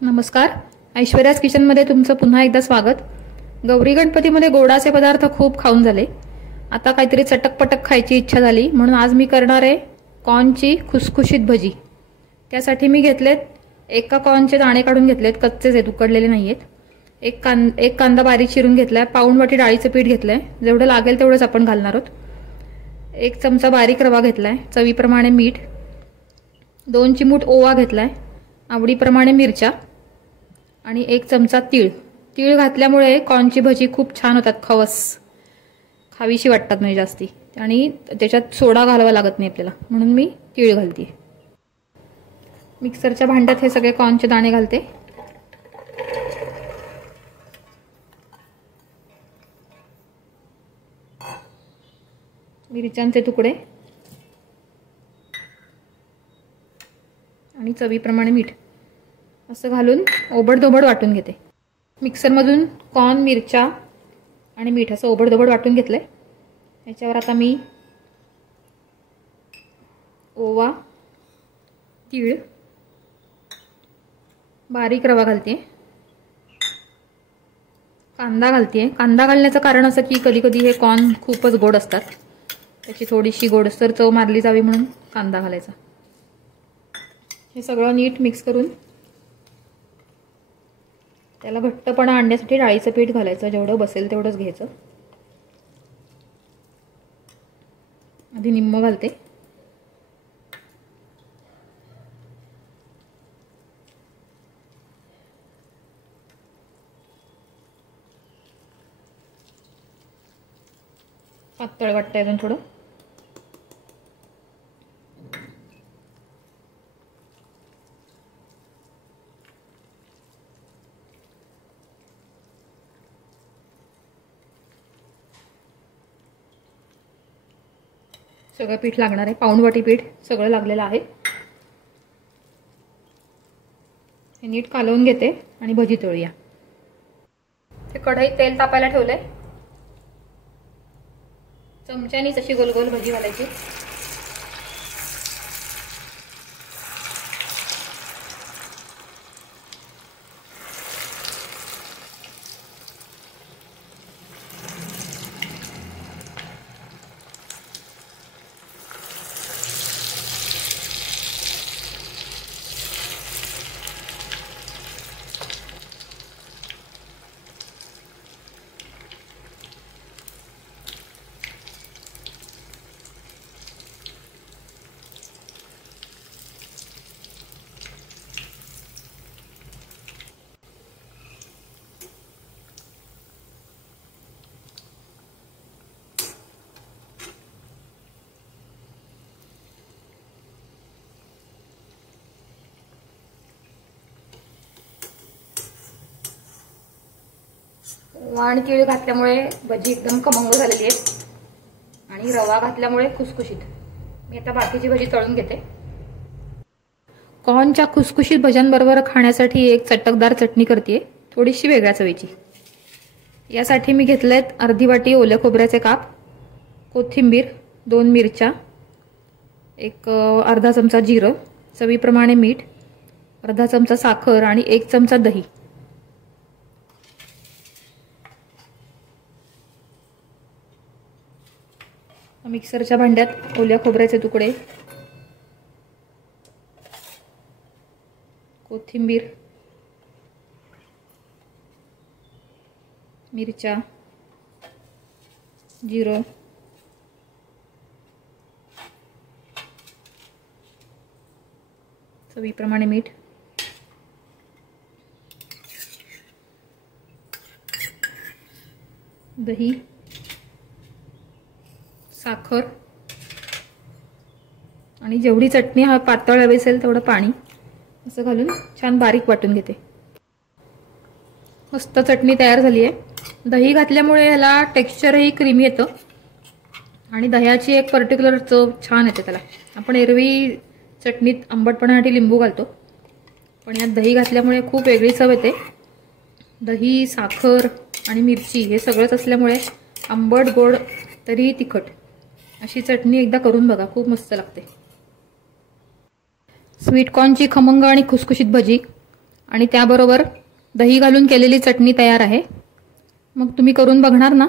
नमस्कार. ऐश्वर्याज किचनमध्ये तुमचं पुन्हा एकदा स्वागत. गौरी गणपतीमध्ये गोडाचे पदार्थ खूप खाऊन झाले. आता काहीतरी चटकपटक खायची इच्छा झाली म्हणून आज मी करणार आहे कॉर्नची खुसखुशीत भजी. त्यासाठी मी घेतलेत एका कॉर्नचे दाणे काढून घेतलेत, कच्चेच आहेत, उकडलेले नाहीयेत. एक कांदा बारीक चिरून घेतलाय. पाऊण वाटी डाळीचं पीठ घेतलंय, जेवढं लागेल तेवढंच आपण घालणार आहोत. 1 चमचा बारीक रवा घेतलाय, चवीप्रमाणे मीठ, 2 चिमूट ओवा घेतलाय, आवडीप्रमाणे मिरच्या आणि 1 चमचा तीळ. तीळ घातल्यामुळे कॉर्नची भजी खूप छान होतात, खावीशी वाटतात म्हणजे जास्ती, आणि त्याच्यात सोडा घालावा लागत नाही आपल्याला, म्हणून मी तीळ घालते. मिक्सरच्या भांड्यात हे सगळे कॉर्नचे दाणे घालते. मिरच्यांचे तुकडे आणि चवीप्रमाणे मीठ असं घालून ओबडधोबड वाटून घेते. मिक्सरमधून कॉर्न, मिरच्या आणि मीठ असं ओबडधोबड वाटून घेतलंय. याच्यावर आता मी ओवा, तीळ, बारीक रवा घालते, कांदा घालते. कांदा घालण्याचं कारण असं की कधी कधी हे कॉर्न खूपच गोड असतात, त्याची थोडीशी गोडसर चव मारली जावी म्हणून कांदा घालायचा. हे सगळं नीट मिक्स करून त्याला घट्टपणा आणण्यासाठी डाळीचं पीठ घालायचं, जेवढं बसेल तेवढंच घ्यायचं. आधी निम्म घालते. पातळ वाटतंय अजून थोडं. सगळं पीठ लागणार आहे, पाऊण वाटी पीठ सगळं लागलेलं आहे. हे नीट कालवून घेते आणि भजी तळूया. ते कढईत तेल तापायला ठेवलंय. चमच्यानीच अशी गोल गोल भजी घालायची. वाण तीळ घातल्यामुळे भजी एकदम खमंग झालेली आहे आणि रवा घातल्यामुळे खुसखुशीत. मी आता बाकीची भजी तळून घेते. कॉर्नच्या खुसखुशीत भज्यांबरोबर खाण्यासाठी एक चटकदार चटणी करते, थोडीशी वेगळ्या चवीची. यासाठी मी घेतलेत अर्धी वाटी ओल्या खोबऱ्याचे काप, कोथिंबीर, 2 मिरच्या, अर्धा चमचा जिरं, चवीप्रमाणे मीठ, अर्धा चमचा साखर आणि 1 चमचा दही. मिक्सरच्या भांड्यात ओल्या खोबऱ्याचे तुकडे, कोथिंबीर, मिरच्या, जिरं, चवीप्रमाणे मीठ, दही, साखर आणि जेवढी चटणी पातळ हवी असेल तेवढं पाणी असं घालून छान बारीक वाटून घेते. मस्त चटणी तयार झाली आहे. दही घातल्यामुळे ह्याला टेक्स्चरही क्रीमी येतं आणि दह्याची एक पर्टिक्युलर चव छान येते त्याला. आपण एरवी चटणीत आंबटपणासाठी लिंबू घालतो, पण यात दही घातल्यामुळे खूप वेगळी चव येते. दही, साखर आणि मिरची हे सगळंच असल्यामुळे आंबट, गोड, तरीही तिखट अशी चटणी एकदा करून बघा, खूप मस्त लागते. स्वीट कॉर्नची खमंग आणि खुसखुशीत भजी आणि त्याबरोबर दही घालून केलेली चटणी तयार आहे. मग तुम्ही करून बघणार ना?